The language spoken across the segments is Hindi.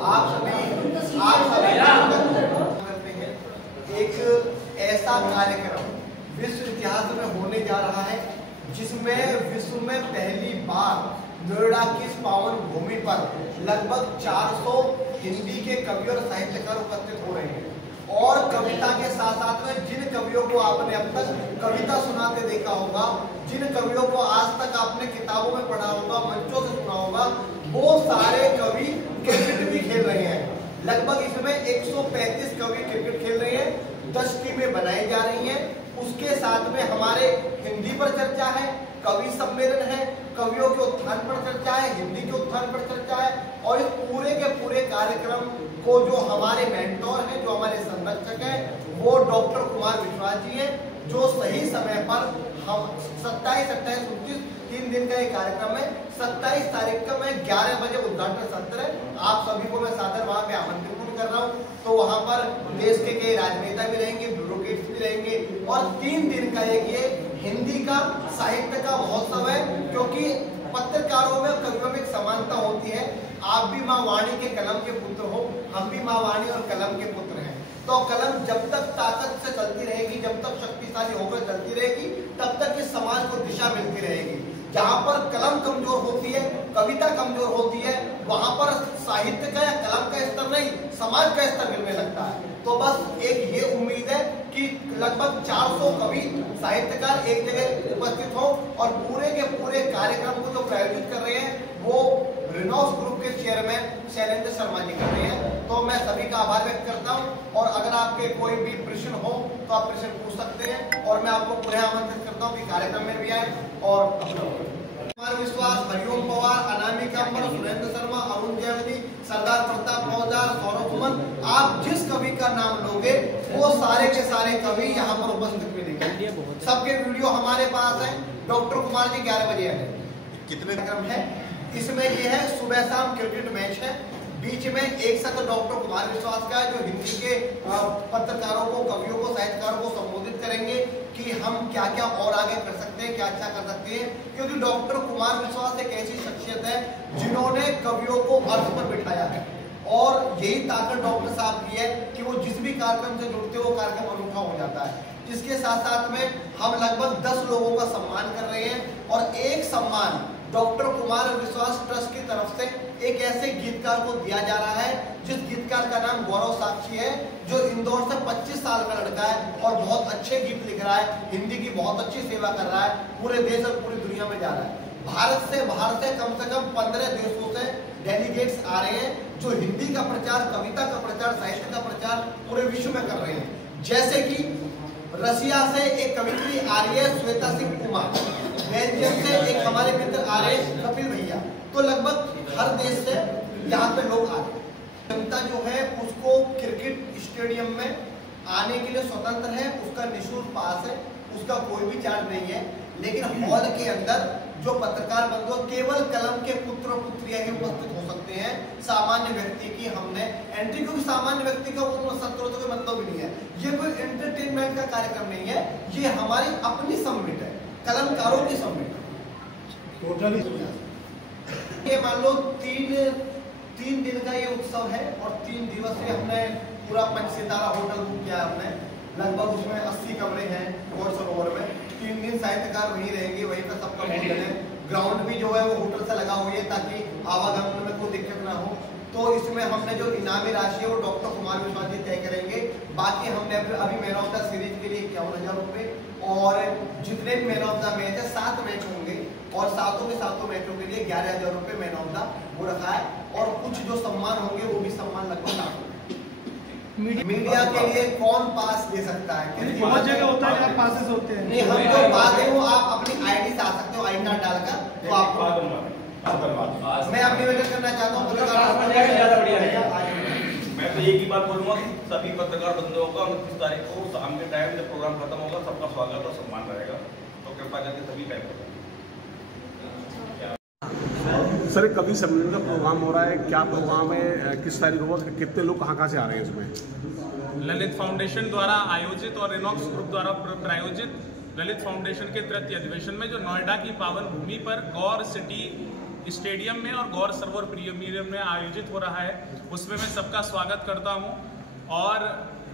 आप सभी करते हैं एक ऐसा कार्यक्रम विश्व इतिहास में होने जा रहा है जिसमें विश्व में पहली बार नोएडा की इस पावन भूमि पर लगभग 400 हिंदी के कवि और साहित्यकार उपस्थित हो रहे हैं। और कविता के साथ साथ में जिन कवियों को आपने अब तक कविता सुनाते देखा होगा, जिन कवियों को आज तक आपने किताबों में पढ़ा होगा, मंचों से सुना होगा, वो सारे कवि क्रिकेट भी खेल रहे हैं। लगभग इसमें 135 कवि क्रिकेट खेल रहे हैं, 10 टीमें बनाई जा रही हैं। उसके साथ में हमारे हिंदी पर चर्चा है, कवि सम्मेलन है, कवियों के उत्थान पर चर्चा है, हिंदी के उत्थान पर चर्चा है। और इस पूरे के पूरे कार्यक्रम को जो हमारे मेंटोर हैं, जो हमारे संरक्षक हैं, वो डॉक्टर कुमार विश्वास जी हैं, जो सही समय पर हम 27, 28, 29 3 दिन का ये कार्यक्रम है। 27 तारीख का मैं 11 बजे उद्घाटन सत्र है। आप सभी को मैं सादर वहां पे आमंत्रित कर रहा हूँ। तो वहां पर देश के कई राजनेता भी रहेंगे, ब्यूरोक्रेट्स भी रहेंगे और 3 दिन का एक ये हिंदी का साहित्य का महोत्सव है। क्योंकि पत्रकारों में कवियों में एक समानता होती है। आप भी माँ वाणी के कलम के पुत्र हो, हम भी माँ वाणी और कलम के पुत्र हैं। तो कलम जब तक ताकत से चलती रहेगी, जब तक शक्तिशाली होकर चलती रहेगी, तब तक इस समाज को दिशा मिलती रहेगी। जहां पर कलम कमजोर होती है, कविता कमजोर होती है, वहां पर साहित्य का या कलम का स्तर नहीं, समाज का स्तर गिरने लगता है। तो बस एक ये उम्मीद है कि लगभग 400 कवि साहित्यकार एक जगह उपस्थित हो और पूरे के पूरे कार्यक्रम को जो प्रायोजित कर रहे हैं वो रिनोस ग्रुप के चेयरमैन शैलेंद्र शर्मा जी कर रहे हैं। तो मैं सभी का आभार व्यक्त करता हूं और अगर आपके कोई भी प्रश्न हो तो आप प्रश्न पूछ सकते हैं और मैं आपको पुनः आमंत्रित करता हूं कि कार्यक्रम में भी आए। और कुमार विश्वास, हरिओम पवार, अनामिका अंबर, सुरेंद्र शर्मा, अरुण जैनी, सरदार प्रताप मौजार, सौरभ सुमन, आप जिस कवि का नाम लोगे वो सारे के सारे कवि यहाँ पर उपस्थित मिलेंगे। सबके वीडियो हमारे पास है। डॉक्टर कुमार जी 11 बजे आए। कितने कार्यक्रम है इसमें? ये है सुबह शाम क्रिकेट मैच है, बीच में एक सत्र डॉक्टर कुमार विश्वास का है जो हिंदी के पत्रकारों को, कवियों को, साहित्यकारों को संबोधित करेंगे कि हम क्या क्या और आगे कर सकते हैं, क्या अच्छा कर सकते हैं। क्योंकि डॉक्टर कुमार विश्वास एक ऐसी शख्सियत है जिन्होंने कवियों को अर्थ पर बिठाया है और यही ताकत डॉक्टर साहब की है कि वो जिस भी कार्यक्रम से जुड़ते वो कार्यक्रम अनूठा हो जाता है। इसके साथ साथ में हम लगभग 10 लोगों का सम्मान कर रहे हैं और एक सम्मान डॉक्टर कुमार विश्वास ट्रस्ट की तरफ से एक ऐसे गीतकार को दिया जा रहा है जिस गीतकार का नाम गौरव साक्षी है, जो इंदौर से 25 साल का लड़का है और बहुत अच्छे गीत लिख रहा है, हिंदी की बहुत अच्छी सेवा कर रहा है, पूरे देश और पूरी दुनिया में जा रहा है। भारत से कम 15 देशों से डेलीगेट्स आ रहे हैं जो हिंदी का प्रचार, कविता का प्रचार, साहित्य का प्रचार पूरे विश्व में कर रहे हैं। जैसे कि रसिया से एक कवित्री आ रही है श्वेता सिंह कुमार, बेल्जियम से एक हमारे मित्र आ रहे हैं कपिल भैया। तो लगभग हर देश से यहाँ पे लोग आ रहे हैं। जनता जो है उसको क्रिकेट स्टेडियम में आने के लिए स्वतंत्र है, उसका निःशुल्क पास है, उसका कोई भी चार्ज नहीं है। लेकिन हॉल के अंदर जो पत्रकार बंधु केवल कलम के पुत्र और पुत्रियां ही उपस्थित हो सकते हैं। सामान्य व्यक्ति की हमने एंट्री, क्योंकि सामान्य व्यक्ति का सत्रों से कोई मतलब भी नहीं है। ये कोई एंटरटेनमेंट का कार्यक्रम नहीं है, ये हमारी अपनी समिट है, कलमकारों की समिट है। ये मान लो 3 दिन का ये उत्सव है और 3 दिवसीय हमने पूरा 5 सितारा होटल बुक किया हमने। लगभग उसमें 80 कमरे हैं और सरोवर में। 3 दिन साहित्यकार वहीं रहेंगे, वहीं पर सबका भोजन है। ग्राउंड भी जो है वो होटल से लगा हुआ है ताकि आवागमन में कोई दिक्कत ना हो। तो इसमें हमने जो इनामी राशि है वो डॉक्टर कुमार विश्वास जी तय करेंगे। बाकी हमने अभी मैन ऑफ द सीरीज के लिए 51,000 रुपये और जितने भी मैन ऑफ द मैच है 7 मैच होंगे और 7 मैचों के लिए 11,000 रुपये मैन ऑफ द वो रखा है। और कुछ जो सम्मान होंगे वो भी सम्मान लगभग लाख। मीडिया के लिए कौन पास दे सकता है? बहुत जगह होता है पासेस होते हैं। नहीं, हम जो बात है वो आप अपनी आईडी से आ सकते हो, आई कार्ड डालकर। तो आपको मैं आप निवेदन करना चाहता हूँ, मैं तो एक ही बात बोलूँगा कि सभी पत्रकार बंधुओं का 29 तारीख को शाम के टाइम जब प्रोग्राम खत्म होगा सबका स्वागत और सम्मान रहेगा। तो कृपया करके सभी टाइम पर। सर, कवि सम्मेलन का प्रोग्राम हो रहा है, क्या प्रोग्राम है, किस तारीख को, कितने लोग कहाँ से आ रहे हैं इसमें? ललित फाउंडेशन द्वारा आयोजित और रिनॉक्स ग्रुप द्वारा प्रायोजित ललित फाउंडेशन के तृतीय अधिवेशन में जो नोएडा की पावन भूमि पर गौर सिटी स्टेडियम में और गौर सरोवर प्रीमियर में आयोजित हो रहा है, उसमें मैं सबका स्वागत करता हूं। और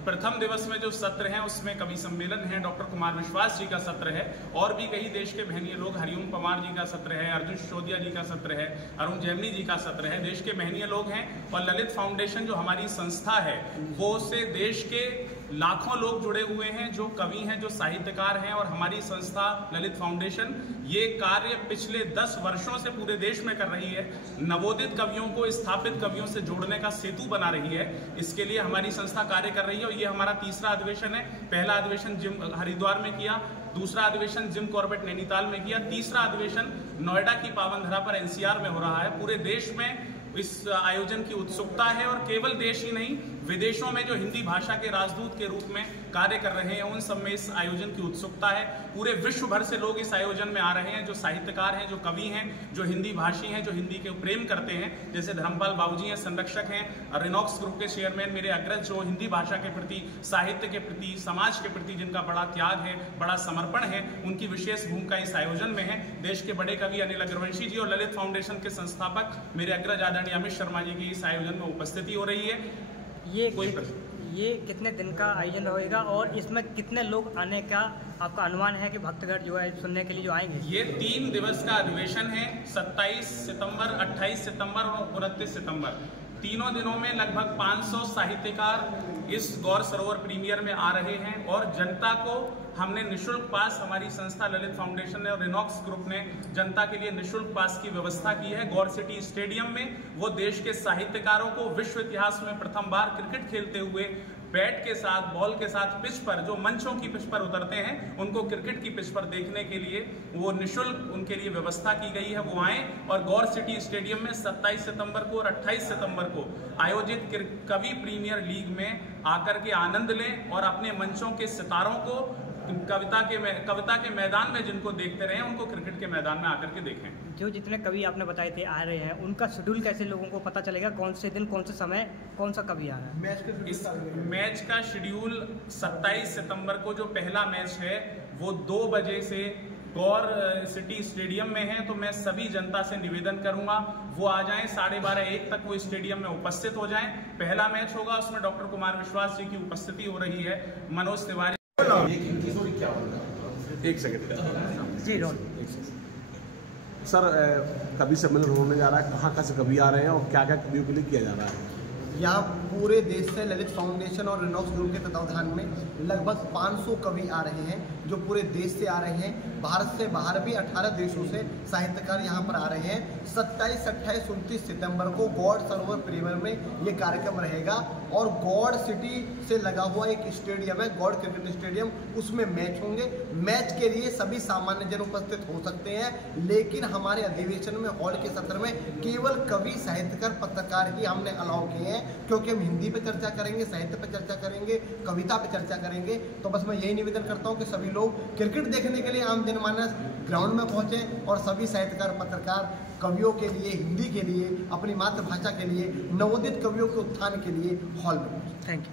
प्रथम दिवस में जो सत्र है उसमें कवि सम्मेलन है, डॉक्टर कुमार विश्वास जी का सत्र है, और भी कई देश के महनीय लोग, हरिओम पवार जी का सत्र है, अर्जुन सिसोदिया जी का सत्र है, अरुण जेमनी जी का सत्र है, देश के महनीय लोग हैं। और ललित फाउंडेशन जो हमारी संस्था है वो से देश के लाखों लोग जुड़े हुए हैं, जो कवि हैं, जो साहित्यकार हैं। और हमारी संस्था ललित फाउंडेशन ये कार्य पिछले 10 वर्षों से पूरे देश में कर रही है। नवोदित कवियों को स्थापित कवियों से जोड़ने का सेतु बना रही है। इसके लिए हमारी संस्था कार्य कर रही है। और ये हमारा तीसरा अधिवेशन है। पहला अधिवेशन जिम हरिद्वार में किया, दूसरा अधिवेशन जिम कॉर्बेट नैनीताल में किया, तीसरा अधिवेशन नोएडा की पावन धरा पर NCR में हो रहा है। पूरे देश में इस आयोजन की उत्सुकता है, और केवल देश ही नहीं, विदेशों में जो हिंदी भाषा के राजदूत के रूप में कार्य कर रहे हैं उन सब में इस आयोजन की उत्सुकता है। पूरे विश्व भर से लोग इस आयोजन में आ रहे हैं, जो साहित्यकार हैं, जो कवि हैं, जो हिंदी भाषी हैं, जो हिंदी के प्रेम करते हैं, जैसे धर्मपाल बाबूजी हैं, संरक्षक हैं, रिनॉक्स ग्रुप के चेयरमैन मेरे अग्रज, जो हिंदी भाषा के प्रति, साहित्य के प्रति, समाज के प्रति जिनका बड़ा त्याग है, बड़ा समर्पण है, उनकी विशेष भूमिका इस आयोजन में है। देश के बड़े कवि अनिल अग्रवंशी जी और ललित फाउंडेशन के संस्थापक मेरे अग्रज आदरणीय अमित शर्मा जी की इस आयोजन में उपस्थिति हो रही है। ये कितने दिन का आयोजन होएगा और इसमें कितने लोग आने का आपका अनुमान है कि भक्तगण जो है सुनने के लिए जो आएंगे? ये 3 दिवस का अधिवेशन है, 27 सितंबर, 28 सितंबर और 29 सितंबर। तीनों दिनों में लगभग 500 साहित्यकार इस गौर सरोवर प्रीमियर में आ रहे हैं। और जनता को हमने निःशुल्क पास, हमारी संस्था ललित फाउंडेशन ने और रिनॉक्स ग्रुप ने जनता के लिए निःशुल्क पास की व्यवस्था की है। गौर सिटी स्टेडियम में वो देश के साहित्यकारों को विश्व इतिहास में प्रथम बार क्रिकेट खेलते हुए बैट के साथ, बॉल के साथ पिच पर, जो मंचों की पिच पर उतरते हैं, उनको क्रिकेट की पिच पर देखने के लिए वो निःशुल्क उनके लिए व्यवस्था की गई है। वो आए और गौर सिटी स्टेडियम में 27 सितंबर को और 28 सितंबर को आयोजित कवि प्रीमियर लीग में आकर के आनंद लें और अपने मंचों के सितारों को कविता के मैदान में जिनको देखते रहे उनको क्रिकेट के मैदान में आकर के देखें। जो जितने कवि आपने बताए थे आ रहे हैं, उनका शेड्यूल कैसे लोगों को पता चलेगा? कौन से दिन, कौन से समय, कौन सा कवि आ रहा है? इस मैच का शेड्यूल 27 सितंबर को जो पहला मैच है वो 2 बजे से गौर सिटी स्टेडियम में है। तो मैं सभी जनता से निवेदन करूंगा वो आ जाएं, 12:30-1 तक वो स्टेडियम में उपस्थित हो जाएं। पहला मैच होगा, उसमें डॉक्टर कुमार विश्वास जी की उपस्थिति हो रही है, मनोज तिवारी। एक सेकंड जी रोन सर, कवि सम्मेलन होने जा रहा है, कहाँ से कवि आ रहे हैं और क्या क्या कवियों के लिए किया जा रहा है? यहाँ पूरे देश से ललित फाउंडेशन और रिनॉक्स ग्रुप के तत्वावधान में लगभग 500 कवि आ रहे हैं, जो पूरे देश से आ रहे हैं। भारत से बाहर भी 18 देशों से साहित्यकार यहाँ पर आ रहे हैं। 27, 28, 29 सितंबर को गौड़ सरोवर प्रीमियर में ये कार्यक्रम रहेगा। और गौड़ सिटी से लगा हुआ एक स्टेडियम है, गौड़ क्रिकेट स्टेडियम, उसमें मैच होंगे। मैच के लिए सभी सामान्य जन उपस्थित हो सकते हैं, लेकिन हमारे अधिवेशन में, हॉल के सत्र में केवल कवि, साहित्यकार, पत्रकार ही हमने अलाउ किए हैं, क्योंकि हम हिंदी पे चर्चा करेंगे, साहित्य पे चर्चा करेंगे, कविता पे चर्चा करेंगे। तो बस मैं यही निवेदन करता हूँ कि सभी लोग क्रिकेट देखने के लिए आम जनमानस ग्राउंड में पहुंचे और सभी साहित्यकार, पत्रकार कवियों के लिए, हिंदी के लिए, अपनी मातृभाषा के लिए, नवोदित कवियों के उत्थान के लिए हॉल में पहुंचे। Thank you.